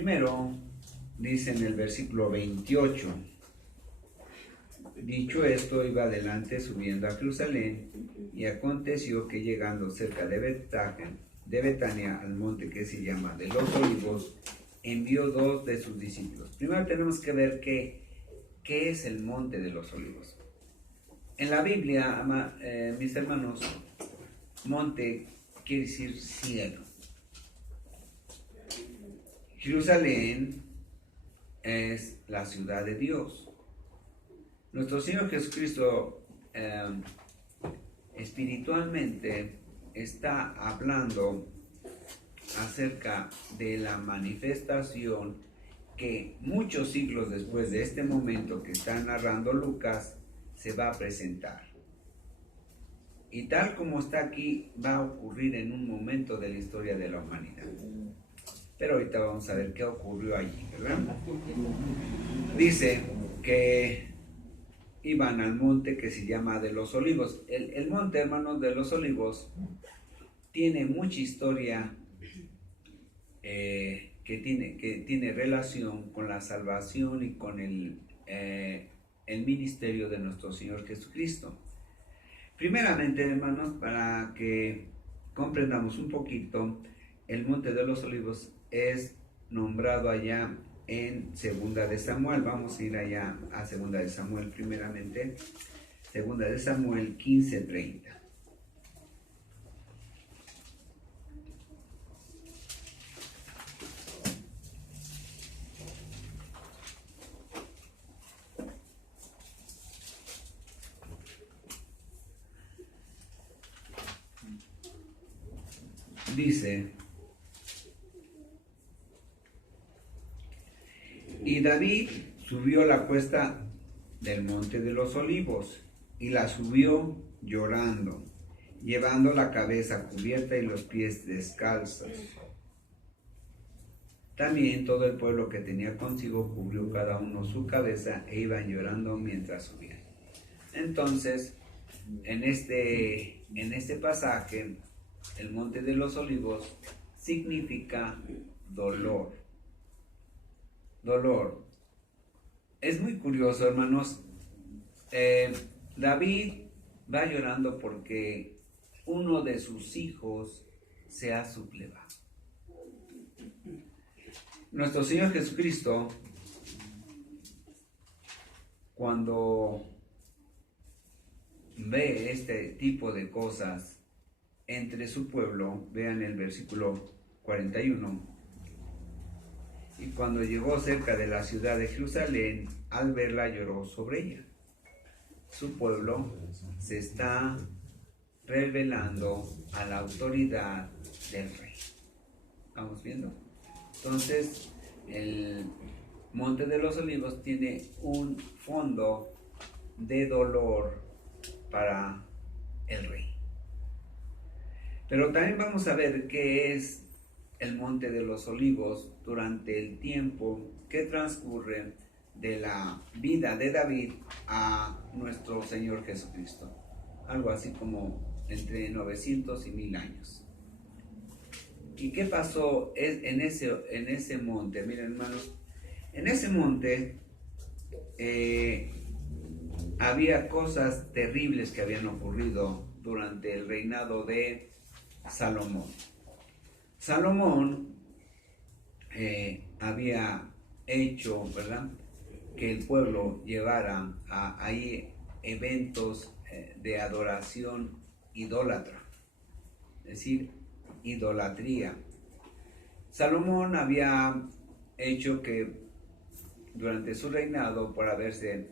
Primero, dice en el versículo 28, dicho esto, iba adelante subiendo a Jerusalén, y aconteció que llegando cerca de Betania, al monte que se llama de los Olivos, envió dos de sus discípulos. Primero tenemos que ver qué es el monte de los Olivos. En la Biblia, mis hermanos, monte quiere decir cielo. Jerusalén es la ciudad de Dios. Nuestro Señor Jesucristo espiritualmente está hablando acerca de la manifestación que muchos siglos después de este momento que está narrando Lucas se va a presentar. Y tal como está aquí, va a ocurrir en un momento de la historia de la humanidad. Pero ahorita vamos a ver qué ocurrió allí, ¿verdad? Dice que iban al monte que se llama de los Olivos. El monte, hermanos, de los Olivos tiene mucha historia que tiene relación con la salvación y con el ministerio de nuestro Señor Jesucristo. Primeramente, hermanos, para que comprendamos un poquito, el monte de los Olivos es nombrado allá en Segunda de Samuel. Vamos a ir allá a Segunda de Samuel primeramente. Segunda de Samuel 15:30. Dice: y David subió la cuesta del monte de los Olivos, y la subió llorando, llevando la cabeza cubierta y los pies descalzos. También todo el pueblo que tenía consigo cubrió cada uno su cabeza e iban llorando mientras subían. Entonces, en este pasaje, el monte de los Olivos significa dolor. Dolor. Es muy curioso, hermanos. David va llorando porque uno de sus hijos se ha sublevado. Nuestro Señor Jesucristo, cuando ve este tipo de cosas entre su pueblo, vean el versículo 41, y cuando llegó cerca de la ciudad de Jerusalén, al verla lloró sobre ella. Su pueblo se está revelando a la autoridad del rey. ¿Estamos viendo? Entonces, el Monte de los Olivos tiene un fondo de dolor para el rey. Pero también vamos a ver qué es el Monte de los Olivos durante el tiempo que transcurre de la vida de David a nuestro Señor Jesucristo. Algo así como entre 900 y 1000 años. ¿Y qué pasó en ese monte? Miren, hermanos, en ese monte había cosas terribles que habían ocurrido durante el reinado de Salomón. Salomón había hecho, ¿verdad?, que el pueblo llevara ahí eventos de adoración idólatra, es decir, idolatría. Salomón había hecho que durante su reinado, por haberse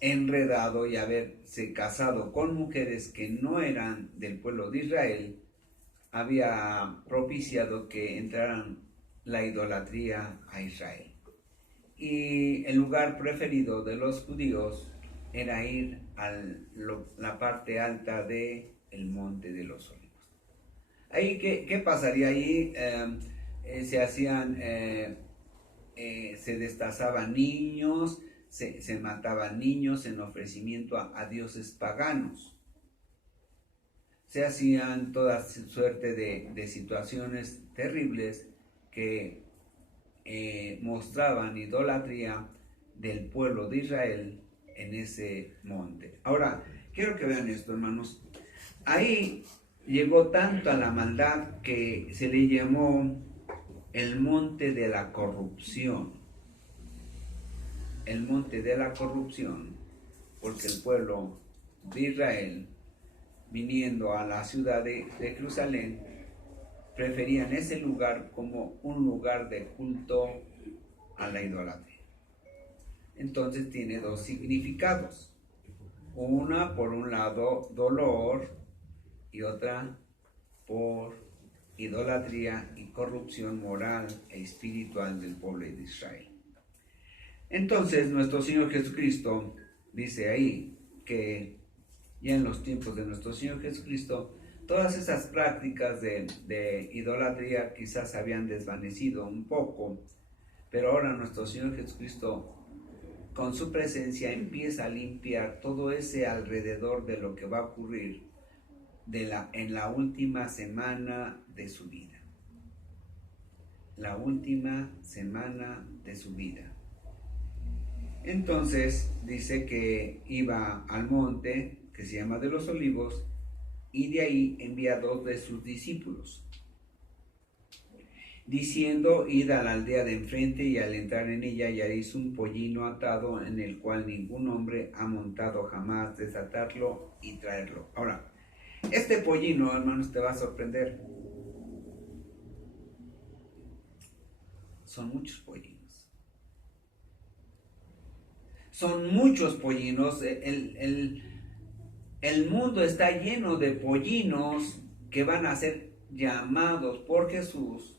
enredado y haberse casado con mujeres que no eran del pueblo de Israel, había propiciado que entraran la idolatría a Israel. Y el lugar preferido de los judíos era ir a la parte alta del Monte de los Olivos. Ahí, ¿qué pasaría? Ahí se hacían, se destazaban niños, se mataban niños en ofrecimiento a dioses paganos. Se hacían toda suerte de situaciones terribles que mostraban idolatría del pueblo de Israel en ese monte. Ahora, quiero que vean esto, hermanos. Ahí llegó tanto a la maldad que se le llamó el monte de la corrupción. El monte de la corrupción, porque el pueblo de Israel, viniendo a la ciudad de Jerusalén, preferían ese lugar como un lugar de culto a la idolatría. Entonces tiene dos significados. Una, por un lado, dolor, y otra, por idolatría y corrupción moral e espiritual del pueblo de Israel. Entonces, nuestro Señor Jesucristo dice ahí que ya en los tiempos de nuestro Señor Jesucristo, todas esas prácticas de idolatría quizás habían desvanecido un poco, pero ahora nuestro Señor Jesucristo, con su presencia, empieza a limpiar todo ese alrededor de lo que va a ocurrir en la última semana de su vida. La última semana de su vida. Entonces dice que iba al monte que se llama de los Olivos, y de ahí envía 2 de sus discípulos, diciendo: id a la aldea de enfrente, y al entrar en ella hallaréis un pollino atado, en el cual ningún hombre ha montado jamás, desatarlo y traerlo. Ahora, este pollino, hermanos, te va a sorprender. Son muchos pollinos. Son muchos pollinos. El mundo está lleno de pollinos que van a ser llamados por Jesús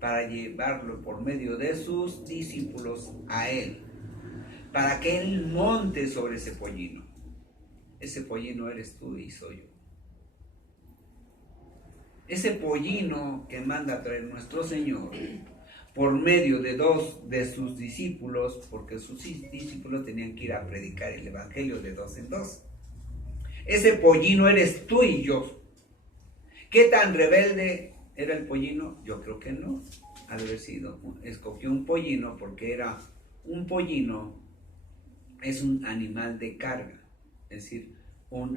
para llevarlo por medio de sus discípulos a Él, para que Él monte sobre ese pollino. Ese pollino eres tú y soy yo. Ese pollino que manda a traer nuestro Señor por medio de 2 de sus discípulos, porque sus discípulos tenían que ir a predicar el evangelio de 2 en 2. Ese pollino eres tú y yo. ¿Qué tan rebelde era el pollino? Yo creo que no. Al haber sido, escogió un pollino porque era un pollino, es un animal de carga, es decir, un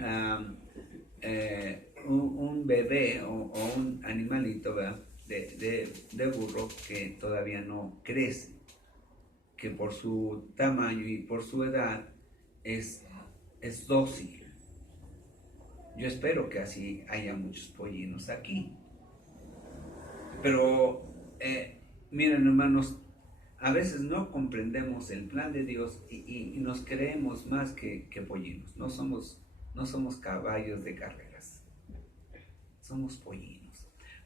bebé o un animalito, ¿verdad? De burro que todavía no crece, que por su tamaño y por su edad es dócil. Yo espero que así haya muchos pollinos aquí. Pero miren, hermanos, a veces no comprendemos el plan de Dios y nos creemos más que pollinos. No somos caballos de carreras, somos pollinos.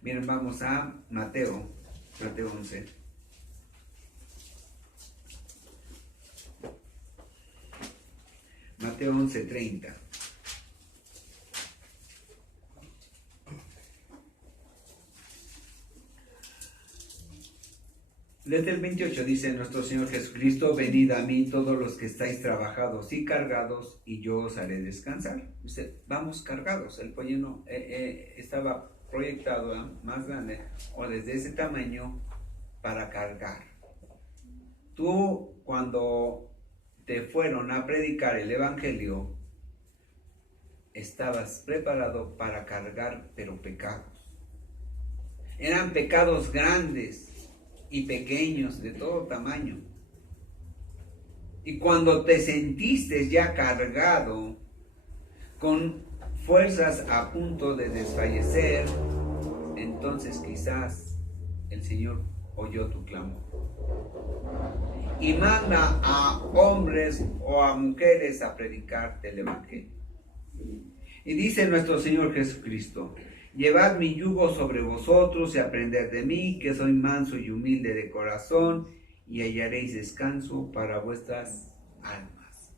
Miren, vamos a Mateo 11. Mateo 11:30. Desde el 28 dice nuestro Señor Jesucristo: venid a mí todos los que estáis trabajados y cargados, y yo os haré descansar. Dice, vamos cargados. El pollino estaba proyectado más grande o desde ese tamaño para cargar. Tú, cuando te fueron a predicar el evangelio, estabas preparado para cargar, pero pecados. Eran pecados grandes y pequeños, de todo tamaño. Y cuando te sentiste ya cargado, con fuerzas a punto de desfallecer, entonces quizás el Señor oyó tu clamor y manda a hombres o a mujeres a predicarte el evangelio. Y dice nuestro Señor Jesucristo: llevad mi yugo sobre vosotros y aprended de mí, que soy manso y humilde de corazón, y hallaréis descanso para vuestras almas.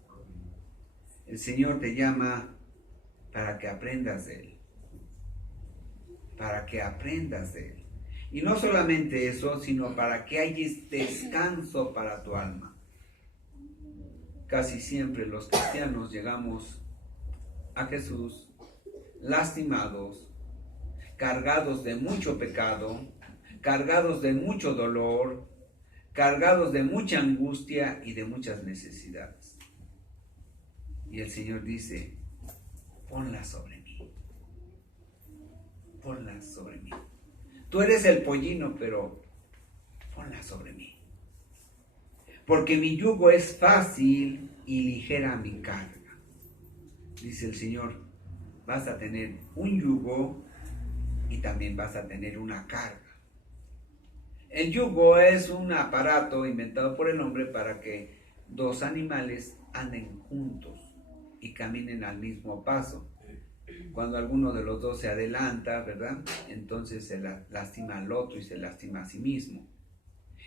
El Señor te llama para que aprendas de Él. Para que aprendas de Él. Y no solamente eso, sino para que hayas descanso para tu alma. Casi siempre los cristianos llegamos a Jesús lastimados, cargados de mucho pecado, cargados de mucho dolor, cargados de mucha angustia y de muchas necesidades. Y el Señor dice, ponlas sobre mí. Ponlas sobre mí. Tú eres el pollino, pero ponlas sobre mí. Porque mi yugo es fácil y ligera mi carga. Dice el Señor, vas a tener un yugo y también vas a tener una carga. El yugo es un aparato inventado por el hombre para que dos animales anden juntos y caminen al mismo paso. Cuando alguno de los dos se adelanta, ¿verdad? Entonces se lastima al otro y se lastima a sí mismo.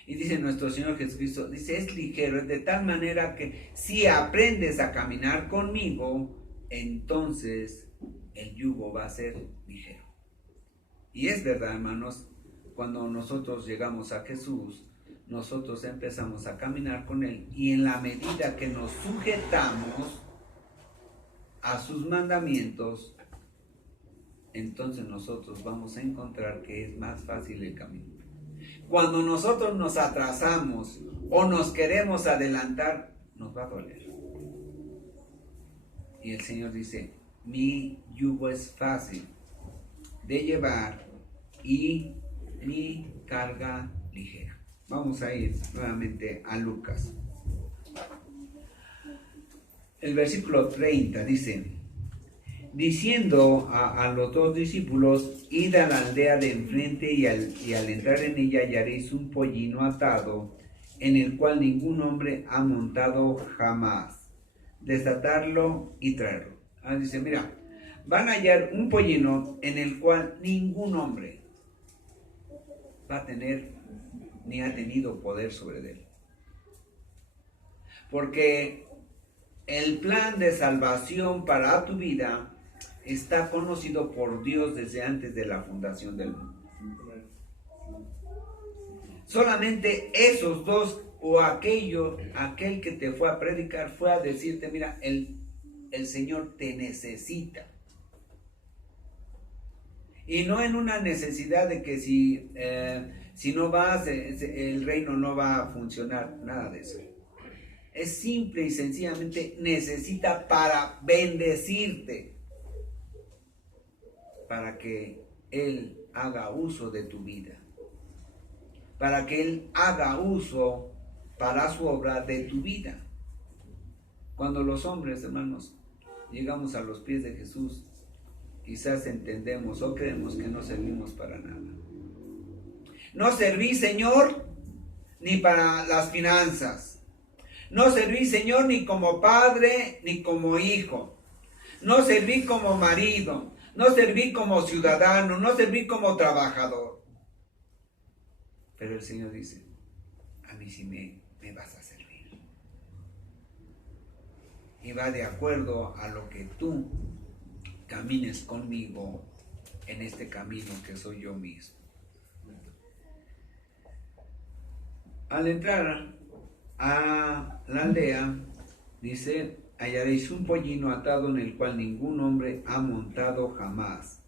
Y dice nuestro Señor Jesucristo, dice, es ligero, es de tal manera que si aprendes a caminar conmigo, entonces el yugo va a ser ligero. Y es verdad, hermanos, cuando nosotros llegamos a Jesús, nosotros empezamos a caminar con Él, y en la medida que nos sujetamos a sus mandamientos, entonces nosotros vamos a encontrar que es más fácil el camino. Cuando nosotros nos atrasamos o nos queremos adelantar, nos va a doler. Y el Señor dice, mi yugo es fácil de llevar y mi carga ligera. Vamos a ir nuevamente a Lucas. El versículo 30 dice, diciendo a los dos discípulos, id a la aldea de enfrente y al entrar en ella hallaréis un pollino atado, en el cual ningún hombre ha montado jamás. Desatarlo y traerlo. Dice, mira, van a hallar un pollino en el cual ningún hombre va a tener ni ha tenido poder sobre él. Porque el plan de salvación para tu vida está conocido por Dios desde antes de la fundación del mundo. Solamente esos dos o aquel que te fue a predicar fue a decirte, mira, el Señor te necesita. Y no en una necesidad de que si no vas, el reino no va a funcionar, nada de eso. Es simple y sencillamente necesita para bendecirte, para que Él haga uso de tu vida, para que Él haga uso para su obra de tu vida. Cuando los hombres, hermanos, llegamos a los pies de Jesús, quizás entendemos o creemos que no servimos para nada. No serví, Señor, ni para las finanzas. No serví, Señor, ni como padre, ni como hijo. No serví como marido. No serví como ciudadano. No serví como trabajador. Pero el Señor dice, a mí sí me vas a servir. Y va de acuerdo a lo que tú camines conmigo en este camino que soy yo mismo. Al entrar a la aldea, dice, hallaréis un pollino atado en el cual ningún hombre ha montado jamás.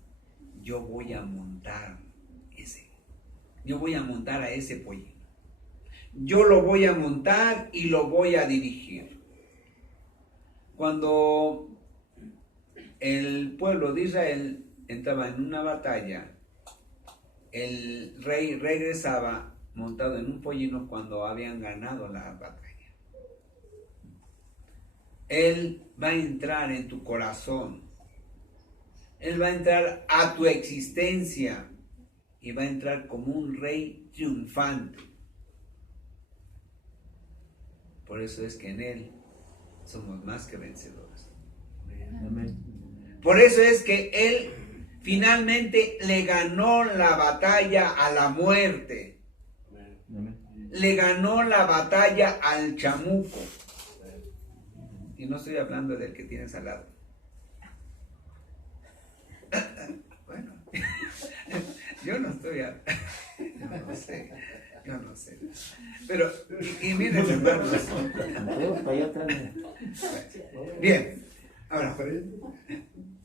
Yo voy a montar ese. Yo voy a montar a ese pollino. Yo lo voy a montar y lo voy a dirigir. Cuando el pueblo de Israel entraba en una batalla, el rey regresaba montado en un pollino cuando habían ganado la batalla. Él va a entrar en tu corazón. Él va a entrar a tu existencia y va a entrar como un rey triunfante. Por eso es que en Él somos más que vencedores. Amén. Por eso es que Él finalmente le ganó la batalla a la muerte. Le ganó la batalla al chamuco. Y no estoy hablando del que tienes al lado. Bueno, yo no estoy yo no sé. Pero, y miren, hermanos. Bien, ahora,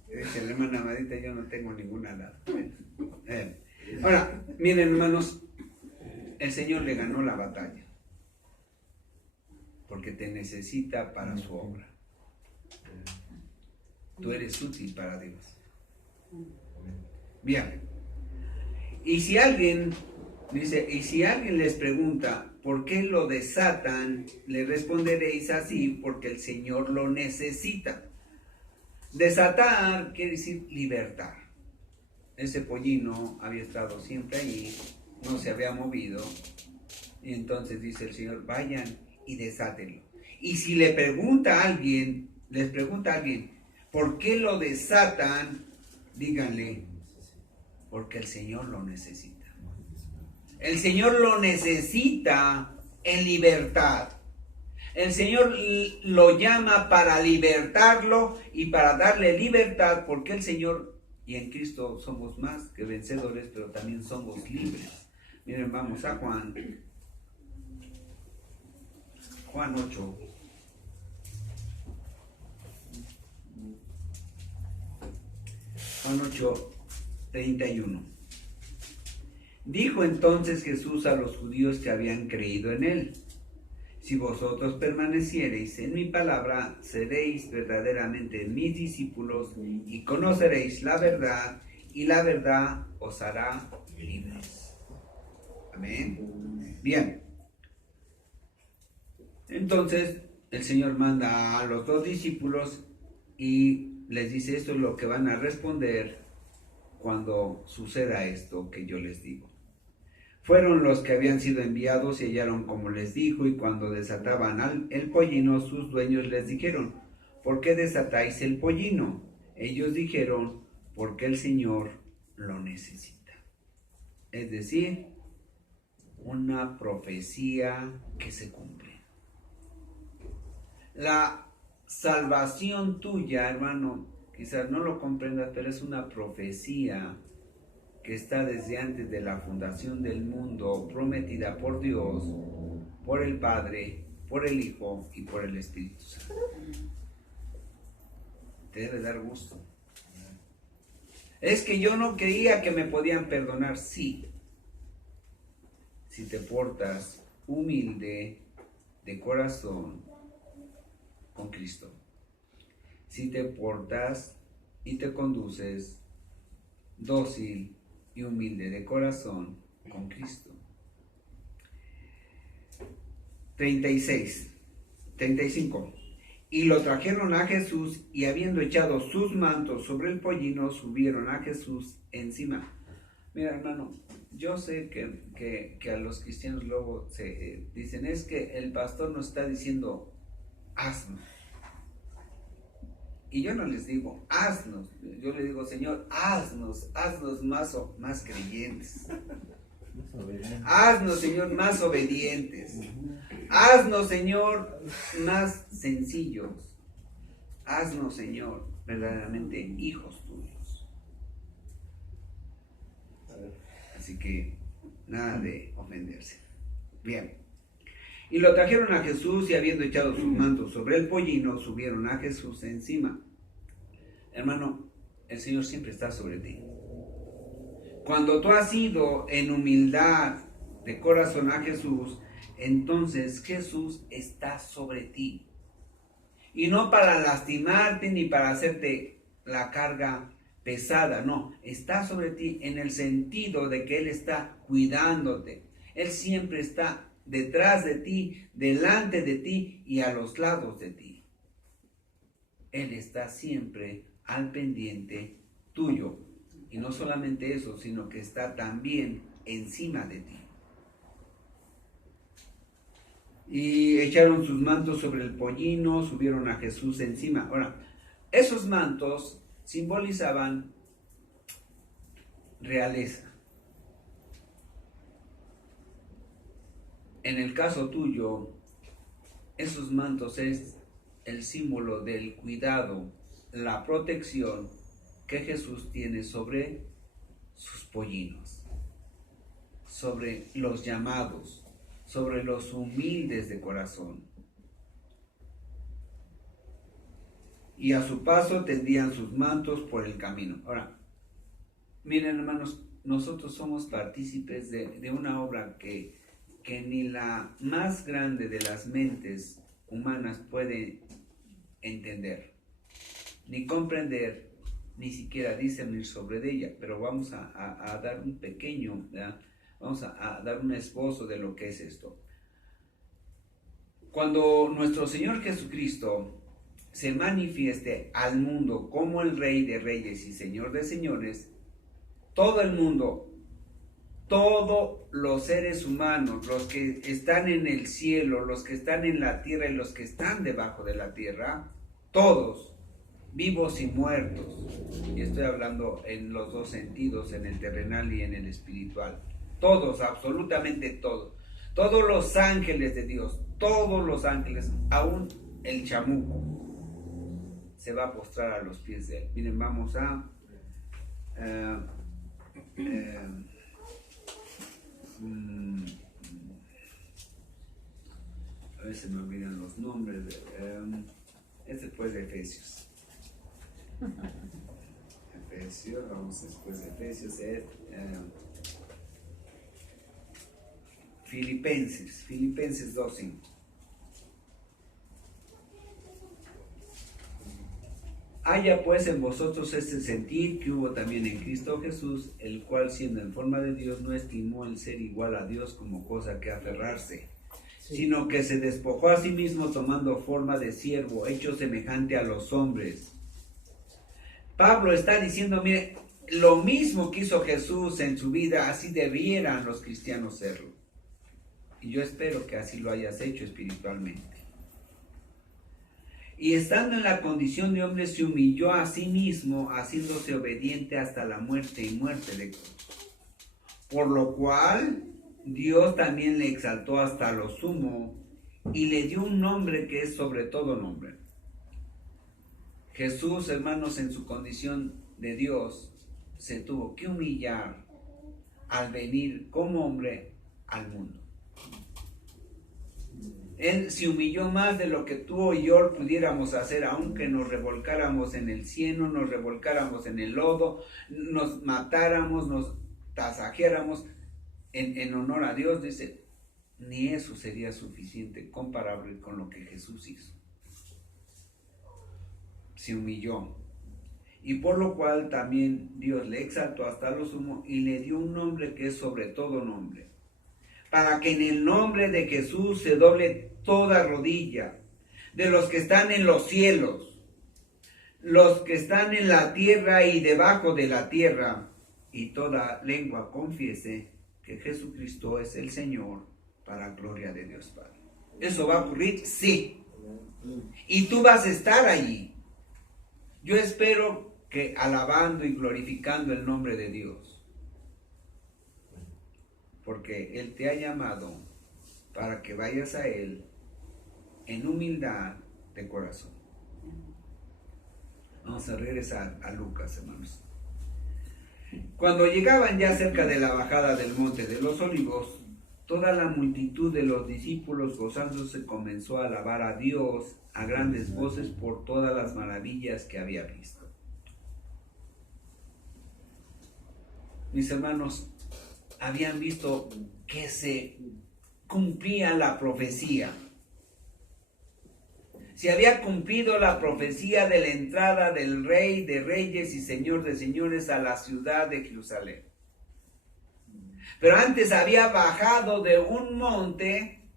dice la hermana Amadita, yo no tengo ninguna al lado. Ahora, miren, hermanos, el Señor le ganó la batalla. porque te necesita para su obra. Tú eres útil para Dios. Bien. Y si alguien les pregunta por qué lo desatan, le responderéis así: porque el Señor lo necesita. Desatar quiere decir libertar. Ese pollino había estado siempre ahí, no se había movido, y entonces dice el Señor: vayan y desátenlo. Y si les pregunta a alguien, ¿por qué lo desatan? Díganle: porque el Señor lo necesita. El Señor lo necesita en libertad. El Señor lo llama para libertarlo y para darle libertad, porque el Señor y en Cristo somos más que vencedores, pero también somos libres. Miren, vamos a Juan 8. Juan 8, 31. Dijo entonces Jesús a los judíos que habían creído en él: si vosotros permaneciereis en mi palabra, seréis verdaderamente mis discípulos y conoceréis la verdad, y la verdad os hará libres. Amén. Bien. Entonces el Señor manda a los 2 discípulos y les dice: esto es lo que van a responder cuando suceda esto que yo les digo. Fueron los que habían sido enviados y hallaron como les dijo, y cuando desataban el pollino, sus dueños les dijeron: ¿por qué desatáis el pollino? Ellos dijeron: porque el Señor lo necesita. Es decir, una profecía que se cumple. La salvación tuya, hermano, quizás no lo comprendas, pero es una profecía que está desde antes de la fundación del mundo, prometida por Dios, por el Padre, por el Hijo y por el Espíritu Santo. Te debe dar gusto. Es que yo no creía que me podían perdonar. Sí, si te portas humilde de corazón con Cristo. Si te portas y te conduces dócil y humilde de corazón con Cristo. 35. Y lo trajeron a Jesús, y habiendo echado sus mantos sobre el pollino, subieron a Jesús encima. Mira, hermano, yo sé que a los cristianos luego se dicen: es que el pastor nos está diciendo haznos. Y yo no les digo haznos, yo le digo: Señor, haznos más creyentes. Haznos, Señor, más obedientes. Haznos, Señor, más sencillos. Haznos, Señor, verdaderamente hijos tuyos. Así que nada de ofenderse. Bien. Y lo trajeron a Jesús, y habiendo echado sus mantos sobre el pollino, subieron a Jesús encima. Hermano, el Señor siempre está sobre ti. Cuando tú has ido en humildad de corazón a Jesús, entonces Jesús está sobre ti. Y no para lastimarte ni para hacerte la carga pesada, no, está sobre ti en el sentido de que Él está cuidándote. Él siempre está detrás de ti, delante de ti y a los lados de ti. Él está siempre al pendiente tuyo. Y no solamente eso, sino que está también encima de ti. Y echaron sus mantos sobre el pollino, subieron a Jesús encima. Ahora, esos mantos simbolizaban realeza. En el caso tuyo, esos mantos es el símbolo del cuidado, la protección que Jesús tiene sobre sus pollinos, sobre los llamados, sobre los humildes de corazón. Y a su paso tendían sus mantos por el camino. Ahora, miren, hermanos, nosotros somos partícipes de una obra que ni la más grande de las mentes humanas pueden entender, ni comprender, ni siquiera discernir sobre ella. Pero vamos a dar un pequeño, ¿verdad? Vamos a dar un esbozo de lo que es esto. Cuando nuestro Señor Jesucristo se manifieste al mundo como el Rey de Reyes y Señor de Señores, todo el mundo, todos los seres humanos, los que están en el cielo, los que están en la tierra y los que están debajo de la tierra, todos, vivos y muertos, y estoy hablando en los dos sentidos, en el terrenal y en el espiritual, todos, absolutamente todos, todos los ángeles de Dios, todos los ángeles, aún el chamuco, se va a postrar a los pies de él. Miren, vamos a veces me olvidan los nombres. Este fue de Efesios. Efesios, vamos después de Efesios, es Filipenses 2:5. Haya pues en vosotros este sentir que hubo también en Cristo Jesús, el cual siendo en forma de Dios no estimó el ser igual a Dios como cosa que aferrarse, sino que se despojó a sí mismo tomando forma de siervo, hecho semejante a los hombres. Pablo está diciendo, mire, lo mismo que hizo Jesús en su vida, así debieran los cristianos serlo. Y yo espero que así lo hayas hecho espiritualmente. Y estando en la condición de hombre, se humilló a sí mismo, haciéndose obediente hasta la muerte y muerte de cruz. Por lo cual, Dios también le exaltó hasta lo sumo y le dio un nombre que es sobre todo nombre. Jesús, hermanos, en su condición de Dios, se tuvo que humillar al venir como hombre al mundo. Él se humilló más de lo que tú y yo pudiéramos hacer, aunque nos revolcáramos en el cieno, nos revolcáramos en el lodo, nos matáramos, nos tasajeáramos en honor a Dios. Dice, ni eso sería suficiente comparable con lo que Jesús hizo. Se humilló. Y por lo cual también Dios le exaltó hasta lo sumo y le dio un nombre que es sobre todo nombre, para que en el nombre de Jesús se doble toda rodilla, de los que están en los cielos, los que están en la tierra y debajo de la tierra, y toda lengua confiese que Jesucristo es el Señor, para gloria de Dios Padre. ¿Eso va a ocurrir? Sí. Y tú vas a estar allí. Yo espero que alabando y glorificando el nombre de Dios, porque Él te ha llamado para que vayas a Él en humildad de corazón. Vamos a regresar a Lucas, hermanos. Cuando llegaban ya cerca de la bajada del monte de los olivos, toda la multitud de los discípulos gozándose comenzó a alabar a Dios a grandes voces por todas las maravillas que había visto. Mis hermanos, habían visto que se cumplía la profecía. Se había cumplido la profecía de la entrada del Rey de Reyes y Señor de Señores a la ciudad de Jerusalén. Pero antes había bajado de un monte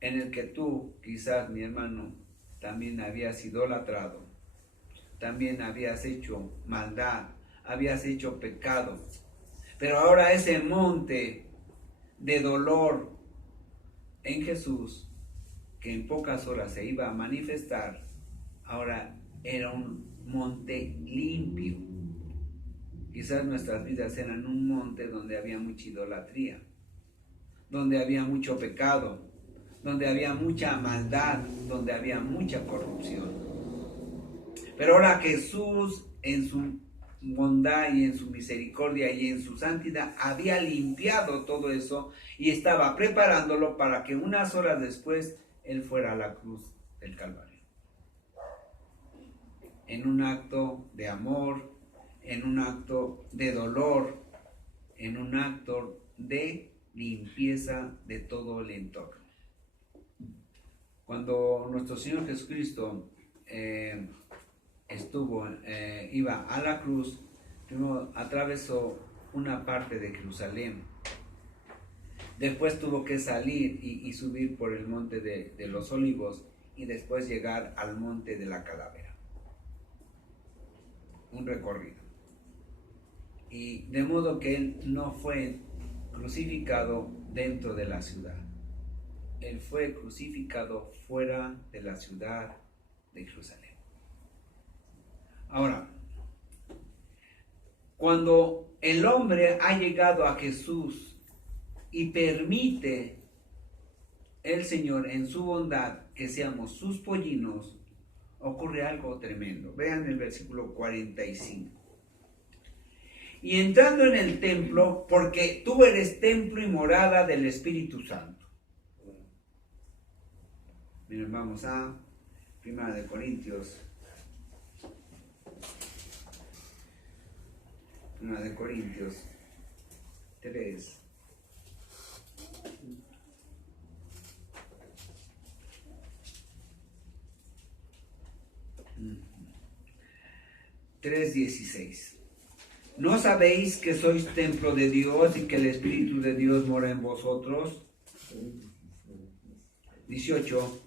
en el que tú, quizás mi hermano, también habías idolatrado, también habías hecho maldad, habías hecho pecado. Pero ahora ese monte de dolor en Jesús, que en pocas horas se iba a manifestar, ahora era un monte limpio. Quizás nuestras vidas eran un monte donde había mucha idolatría, donde había mucho pecado, donde había mucha maldad, donde había mucha corrupción. Pero ahora Jesús, en su bondad y en su misericordia y en su santidad, había limpiado todo eso y estaba preparándolo para que unas horas después Él fuera a la cruz del Calvario. En un acto de amor, en un acto de dolor, en un acto de limpieza de todo el entorno. Cuando nuestro Señor Jesucristo iba a la cruz, primero atravesó una parte de Jerusalén. Después tuvo que salir y subir por el monte de los Olivos y después llegar al monte de la Calavera. Un recorrido. Y de modo que él no fue crucificado dentro de la ciudad. Él fue crucificado fuera de la ciudad de Jerusalén. Ahora, cuando el hombre ha llegado a Jesús y permite el Señor en su bondad que seamos sus pollinos, ocurre algo tremendo. Vean el versículo 45. Y entrando en el templo, porque tú eres templo y morada del Espíritu Santo. Miren, vamos a 1 de Corintios. 1 de Corintios 3. Mm. 3:16. ¿No sabéis que sois templo de Dios y que el Espíritu de Dios mora en vosotros? 18.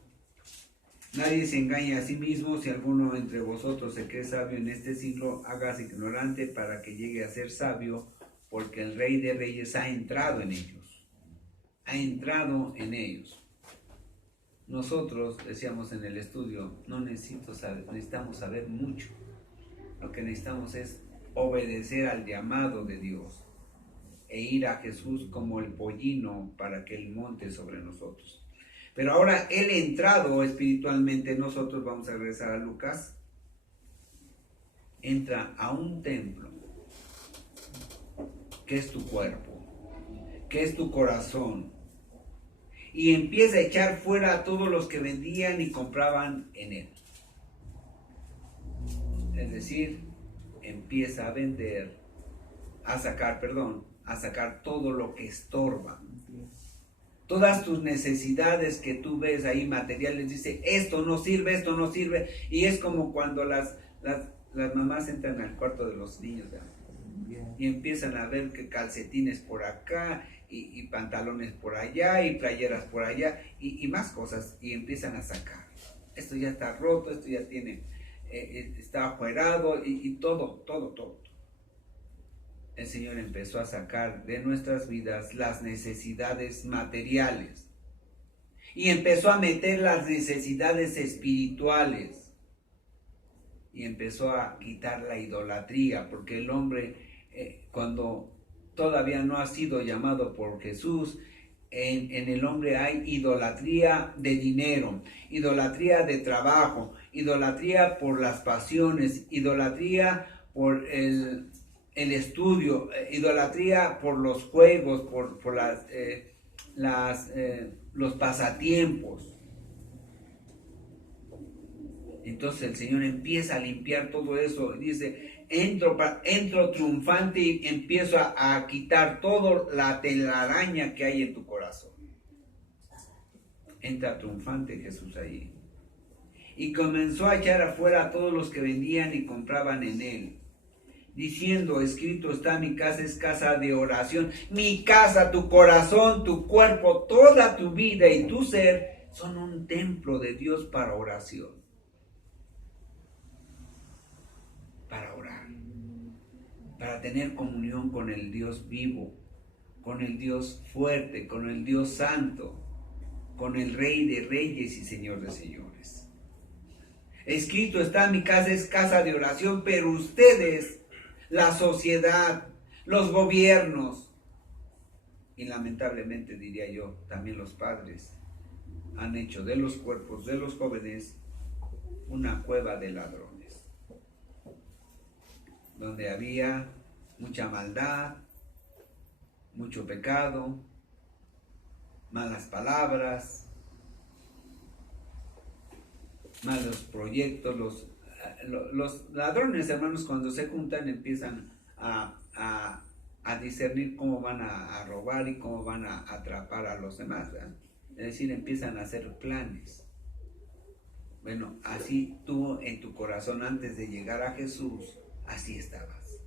Nadie se engaña a sí mismo. Si alguno entre vosotros se cree sabio en este siglo, hágase ignorante para que llegue a ser sabio, porque el Rey de Reyes ha entrado en ellos. Ha entrado en ellos. Nosotros, decíamos en el estudio, no necesitamos saber mucho. Lo que necesitamos es obedecer al llamado de Dios e ir a Jesús como el pollino para que Él monte sobre nosotros. Pero ahora Él entrado espiritualmente, nosotros vamos a regresar a Lucas, entra a un templo que es tu cuerpo, que es tu corazón, y empieza a echar fuera a todos los que vendían y compraban en Él. Es decir, empieza a vender, a sacar todo lo que estorba. Todas tus necesidades que tú ves ahí materiales, dice, esto no sirve, y es como cuando las mamás entran al cuarto de los niños, ¿verdad? Y empiezan a ver que calcetines por acá, y pantalones por allá, y playeras por allá, y más cosas, y empiezan a sacar. Esto ya está roto, esto ya tiene... está afuerado y todo. El Señor empezó a sacar de nuestras vidas las necesidades materiales y empezó a meter las necesidades espirituales y empezó a quitar la idolatría, porque el hombre cuando todavía no ha sido llamado por Jesús, en el hombre hay idolatría de dinero, idolatría de trabajo, idolatría por las pasiones, idolatría por el estudio, idolatría por los juegos, por los pasatiempos. Entonces el Señor empieza a limpiar todo eso. Dice, entro triunfante y empiezo a quitar toda la telaraña que hay en tu corazón. Entra triunfante Jesús ahí. Y comenzó a echar afuera a todos los que vendían y compraban en Él, diciendo, escrito está, mi casa es casa de oración. Mi casa, tu corazón, tu cuerpo, toda tu vida y tu ser son un templo de Dios para oración. Para orar, para tener comunión con el Dios vivo, con el Dios fuerte, con el Dios santo, con el Rey de Reyes y Señor de Señores. Escrito está, mi casa es casa de oración, pero ustedes, la sociedad, los gobiernos, y lamentablemente diría yo, también los padres, han hecho de los cuerpos de los jóvenes una cueva de ladrones, donde había mucha maldad, mucho pecado, malas palabras, malos proyectos. Los ladrones, hermanos, cuando se juntan empiezan a discernir cómo van a robar y cómo van a atrapar a los demás, ¿verdad? Es decir, empiezan a hacer planes. Bueno, así tú en tu corazón antes de llegar a Jesús, así estabas.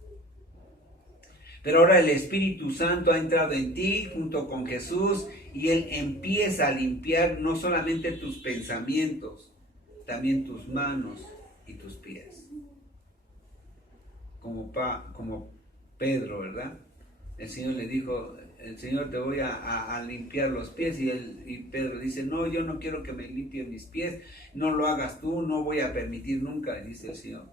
Pero ahora el Espíritu Santo ha entrado en ti junto con Jesús y Él empieza a limpiar no solamente tus pensamientos, también tus manos y tus pies. Como Pedro, ¿verdad? El Señor le dijo, el Señor te voy a limpiar los pies y Pedro dice, no, yo no quiero que me limpien mis pies, no lo hagas tú, no voy a permitir nunca, dice el Señor.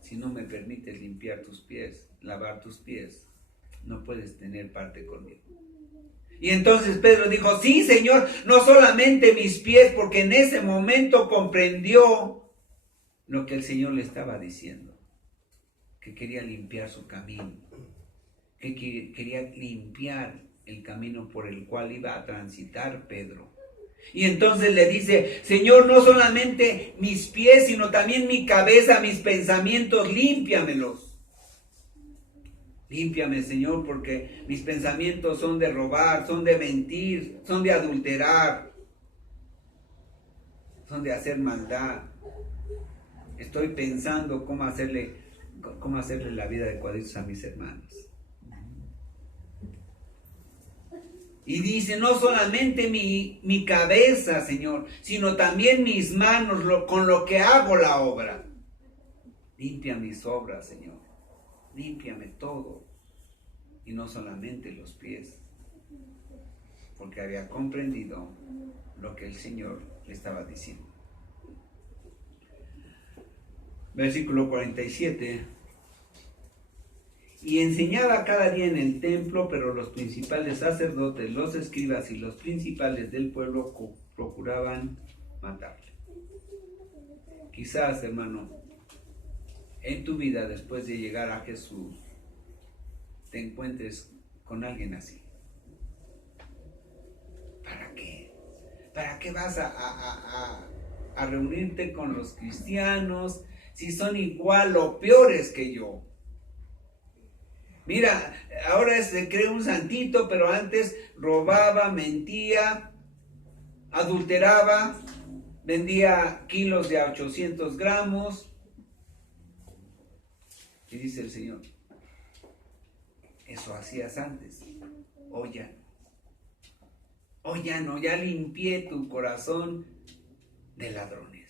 Si no me permites limpiar tus pies, lavar tus pies, no puedes tener parte conmigo. Y entonces Pedro dijo, sí, Señor, no solamente mis pies, porque en ese momento comprendió lo que el Señor le estaba diciendo, que quería limpiar su camino, que quería limpiar el camino por el cual iba a transitar Pedro. Y entonces le dice, Señor, no solamente mis pies, sino también mi cabeza, mis pensamientos, límpiamelos. Límpiame, Señor, porque mis pensamientos son de robar, son de mentir, son de adulterar, son de hacer maldad. Estoy pensando cómo hacerle la vida de cuadritos a mis hermanos. Y dice, no solamente mi cabeza, Señor, sino también mis manos, con lo que hago la obra. Limpia mis obras, Señor. Límpiame todo. Y no solamente los pies. Porque había comprendido lo que el Señor le estaba diciendo. Versículo 47. Y enseñaba cada día en el templo, pero los principales sacerdotes, los escribas y los principales del pueblo procuraban matarle. Quizás, hermano, en tu vida después de llegar a Jesús, te encuentres con alguien así. ¿Para qué? ¿Para qué vas a reunirte con los cristianos si son igual o peores que yo? Mira, ahora se cree un santito, pero antes robaba, mentía, adulteraba, vendía kilos de 800 gramos. Y dice el Señor, eso hacías antes, hoy ya. Hoy ya no, ya limpié tu corazón de ladrones.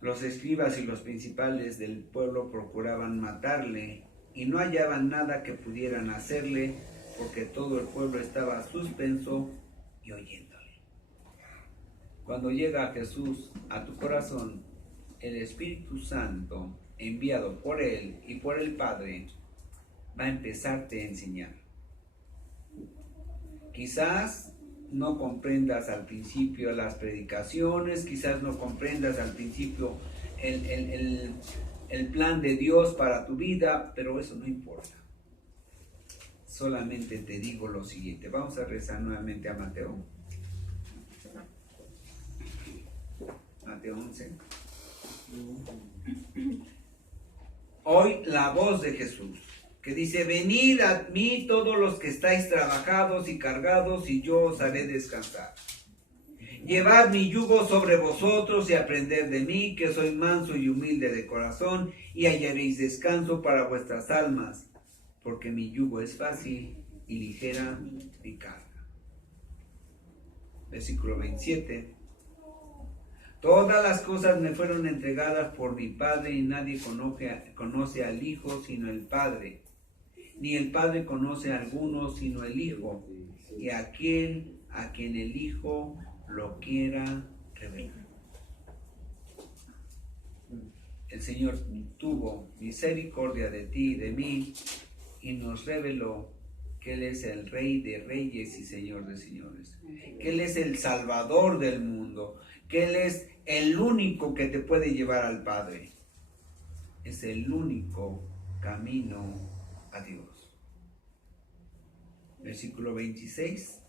Los escribas y los principales del pueblo procuraban matarle y no hallaban nada que pudieran hacerle porque todo el pueblo estaba suspenso y oyéndole. Cuando llega Jesús a tu corazón, el Espíritu Santo, enviado por Él y por el Padre, va a empezarte a enseñar. Quizás no comprendas al principio las predicaciones, quizás no comprendas al principio el plan de Dios para tu vida, pero eso no importa. Solamente te digo lo siguiente. Vamos a rezar nuevamente a Mateo. Mateo 11. Hoy la voz de Jesús, que dice, venid a mí todos los que estáis trabajados y cargados, y yo os haré descansar. Llevad mi yugo sobre vosotros y aprended de mí, que soy manso y humilde de corazón, y hallaréis descanso para vuestras almas, porque mi yugo es fácil y ligera mi carga. Versículo 27. Todas las cosas me fueron entregadas por mi Padre, y nadie conoce al Hijo sino el Padre, ni el Padre conoce a alguno sino el Hijo, y aquel a quien el Hijo lo quiera revelar. El Señor tuvo misericordia de ti y de mí, y nos reveló que Él es el Rey de Reyes y Señor de Señores, que Él es el Salvador del mundo, que Él es el único que te puede llevar al Padre. Es el único camino a Dios. Versículo 26.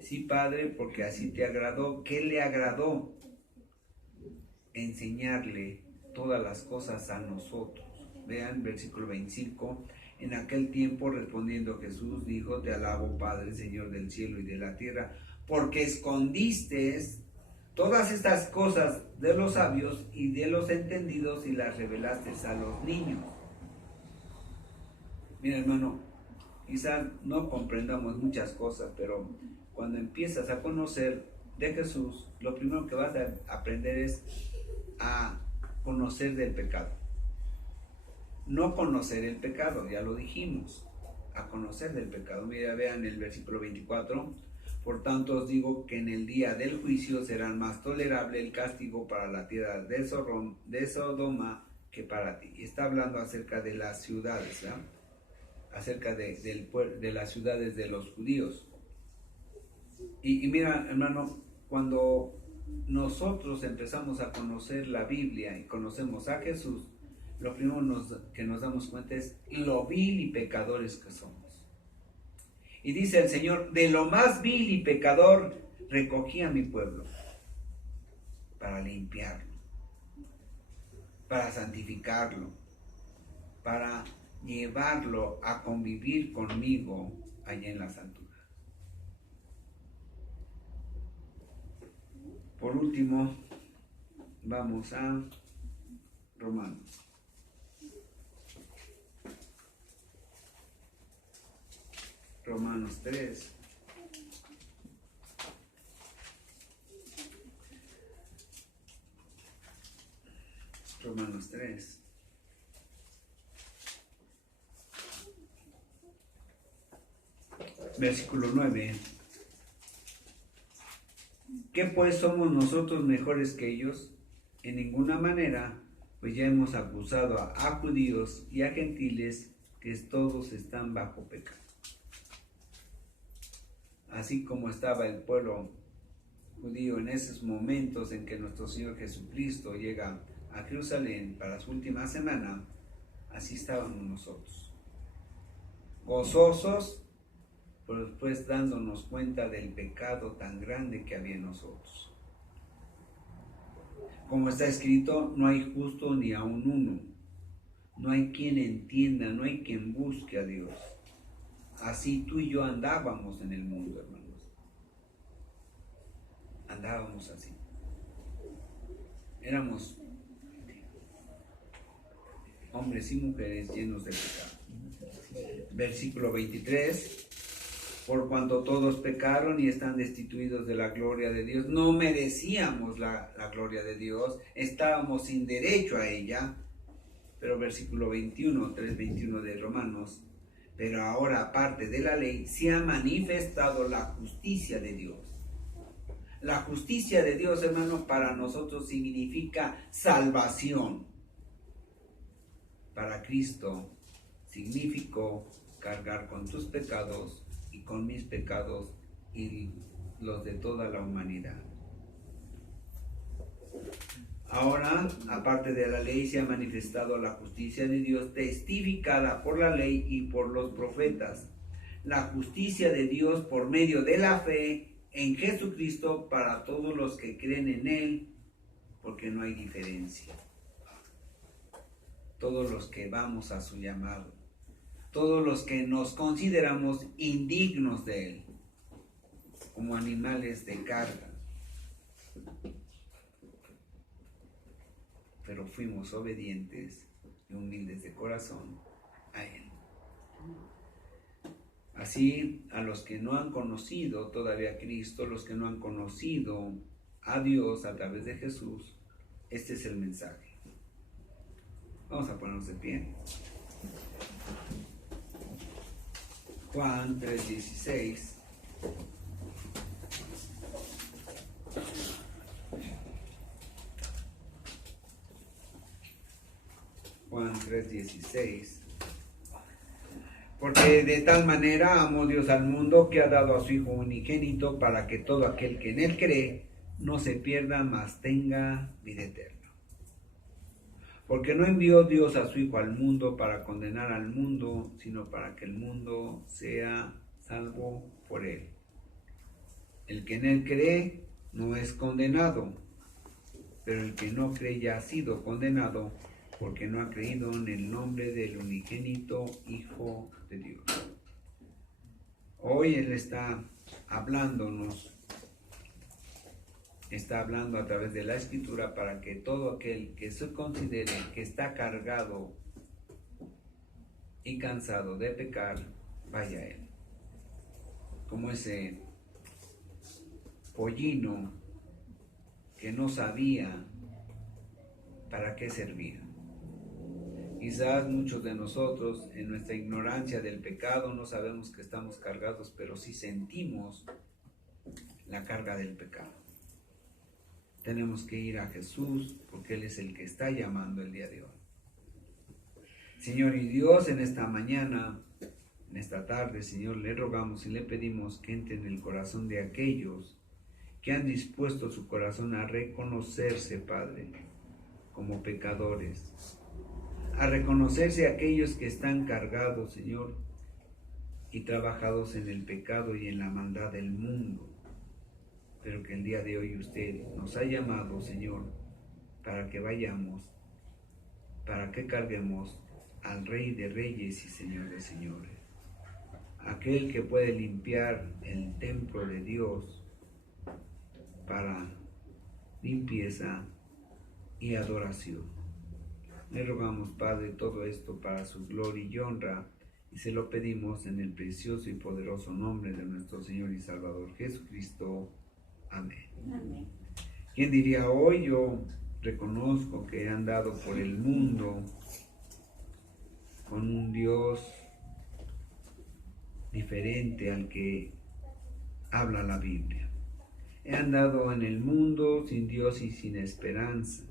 Sí, Padre, porque así te agradó. ¿Qué le agradó? Enseñarle todas las cosas a nosotros. Vean, versículo 25. En aquel tiempo, respondiendo Jesús, dijo, te alabo, Padre, Señor del cielo y de la tierra, porque escondiste todas estas cosas de los sabios y de los entendidos y las revelaste a los niños. Mira, hermano, quizás no comprendamos muchas cosas, pero cuando empiezas a conocer de Jesús, lo primero que vas a aprender es a conocer del pecado. No conocer el pecado, ya lo dijimos, a conocer del pecado. Mira, vean el versículo 24. Por tanto os digo que en el día del juicio será más tolerable el castigo para la tierra de Sodoma que para ti. Y está hablando acerca de las ciudades, ¿verdad? Acerca de las ciudades de los judíos. Y mira, hermano, cuando nosotros empezamos a conocer la Biblia y conocemos a Jesús, lo primero que nos damos cuenta es lo vil y pecadores que somos. Y dice el Señor, de lo más vil y pecador recogí a mi pueblo para limpiarlo, para santificarlo, para llevarlo a convivir conmigo allá en las alturas. Por último, vamos a Romanos. Romanos 3. Romanos 3. Versículo 9. ¿Qué pues somos nosotros mejores que ellos? En ninguna manera, pues ya hemos acusado a judíos y a gentiles que todos están bajo pecado. Así como estaba el pueblo judío en esos momentos en que nuestro Señor Jesucristo llega a Jerusalén para su última semana, así estábamos nosotros, gozosos, pero después dándonos cuenta del pecado tan grande que había en nosotros. Como está escrito, no hay justo ni aun uno, no hay quien entienda, no hay quien busque a Dios. Así tú y yo andábamos en el mundo, hermanos. Andábamos así. Éramos hombres y mujeres llenos de pecado. Versículo 23. Por cuanto todos pecaron y están destituidos de la gloria de Dios. No merecíamos la gloria de Dios. Estábamos sin derecho a ella. Pero versículo 21, 3:21 de Romanos. Pero ahora, aparte de la ley, se ha manifestado la justicia de Dios. La justicia de Dios, hermano, para nosotros significa salvación. Para Cristo significó cargar con tus pecados y con mis pecados y los de toda la humanidad. Ahora, aparte de la ley, se ha manifestado la justicia de Dios, testificada por la ley y por los profetas. La justicia de Dios por medio de la fe en Jesucristo para todos los que creen en Él, porque no hay diferencia. Todos los que vamos a su llamado, todos los que nos consideramos indignos de Él, como animales de carga. Pero fuimos obedientes y humildes de corazón a Él. Así, a los que no han conocido todavía a Cristo, los que no han conocido a Dios a través de Jesús, este es el mensaje. Vamos a ponernos de pie. Juan 3:16. Juan 3:16. Porque de tal manera amó Dios al mundo que ha dado a su Hijo unigénito para que todo aquel que en Él cree no se pierda, mas tenga vida eterna. Porque no envió Dios a su Hijo al mundo para condenar al mundo, sino para que el mundo sea salvo por Él. El que en Él cree no es condenado, pero el que no cree ya ha sido condenado, porque no ha creído en el nombre del unigénito Hijo de Dios. Hoy Él está hablándonos está hablando a través de la Escritura para que todo aquel que se considere que está cargado y cansado de pecar, vaya a Él. Como ese pollino que no sabía para qué servía. Quizás muchos de nosotros, en nuestra ignorancia del pecado, no sabemos que estamos cargados, pero sí sentimos la carga del pecado. Tenemos que ir a Jesús porque Él es el que está llamando el día de hoy. Señor y Dios, en esta mañana, en esta tarde, Señor, le rogamos y le pedimos que entre en el corazón de aquellos que han dispuesto su corazón a reconocerse, Padre, como pecadores, a reconocerse aquellos que están cargados, Señor, y trabajados en el pecado y en la maldad del mundo, pero que el día de hoy usted nos ha llamado, Señor, para que vayamos, para que carguemos al Rey de Reyes y Señor de Señores, aquel que puede limpiar el templo de Dios para limpieza y adoración. Le rogamos, Padre, todo esto para su gloria y honra, y se lo pedimos en el precioso y poderoso nombre de nuestro Señor y Salvador Jesucristo. Amén. Amén. ¿Quién diría hoy? Yo reconozco que he andado por el mundo con un Dios diferente al que habla la Biblia. He andado en el mundo sin Dios y sin esperanza,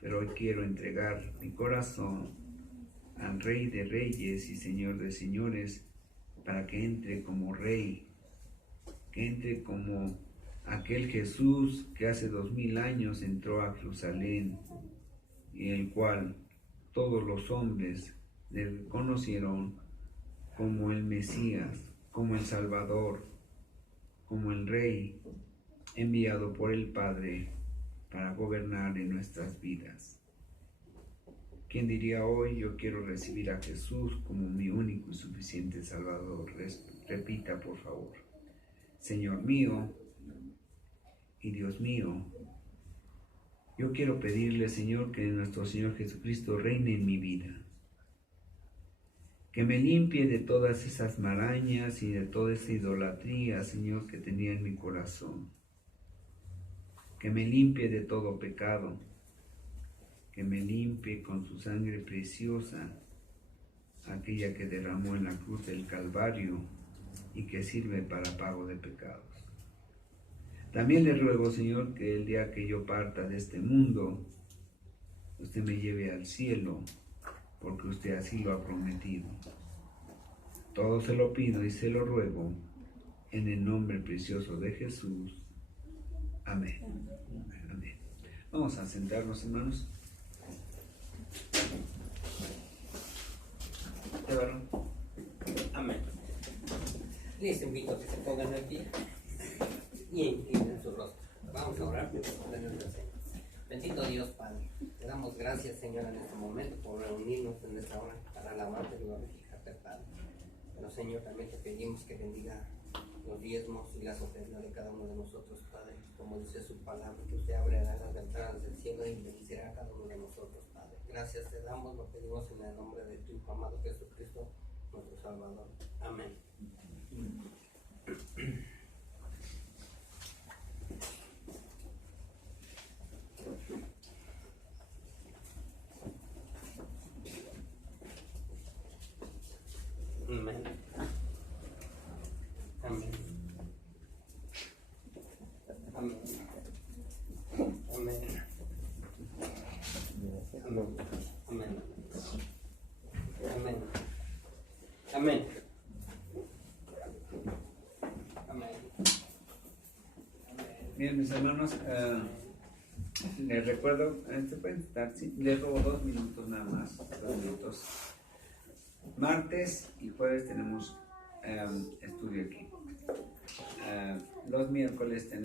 pero hoy quiero entregar mi corazón al Rey de Reyes y Señor de Señores para que entre como Rey, que entre como aquel Jesús que hace 2000 años entró a Jerusalén y el cual todos los hombres le conocieron como el Mesías, como el Salvador, como el Rey enviado por el Padre para gobernar en nuestras vidas. ¿Quién diría hoy? Yo quiero recibir a Jesús como mi único y suficiente Salvador. Repita, por favor. Señor mío y Dios mío, yo quiero pedirle, Señor, que nuestro Señor Jesucristo reine en mi vida. Que me limpie de todas esas marañas y de toda esa idolatría, Señor, que tenía en mi corazón. Que me limpie de todo pecado. Que me limpie con su sangre preciosa, aquella que derramó en la cruz del Calvario y que sirve para pago de pecados. También le ruego, Señor, que el día que yo parta de este mundo, usted me lleve al cielo, porque usted así lo ha prometido. Todo se lo pido y se lo ruego en el nombre precioso de Jesús. Amén. Amén. Vamos a sentarnos, hermanos. ¿Te varón? Amén. Les invito a que se pongan al pie y inclinen su rostro. Vamos a orar. Bendito Dios Padre, te damos gracias, Señor, en este momento por reunirnos en esta hora para alabarte y glorificarte, Padre. Pero, Señor, también te pedimos que bendiga los diezmos y las ofrendas de cada uno de nosotros, Padre. Como dice su palabra, que usted abrirá las ventanas del cielo y bendecirá a cada uno de nosotros, Padre. Gracias te damos, lo pedimos en el nombre de tu Hijo amado Jesucristo, nuestro Salvador. Amén. Amén. Amén. Amén. Amén. Amén. Amén. Amén. Amén. Bien, mis hermanos, les recuerdo, se pueden estar, sí, les robo 2 minutos nada más, 2 minutos. Martes y jueves tenemos estudio aquí. Los miércoles tenemos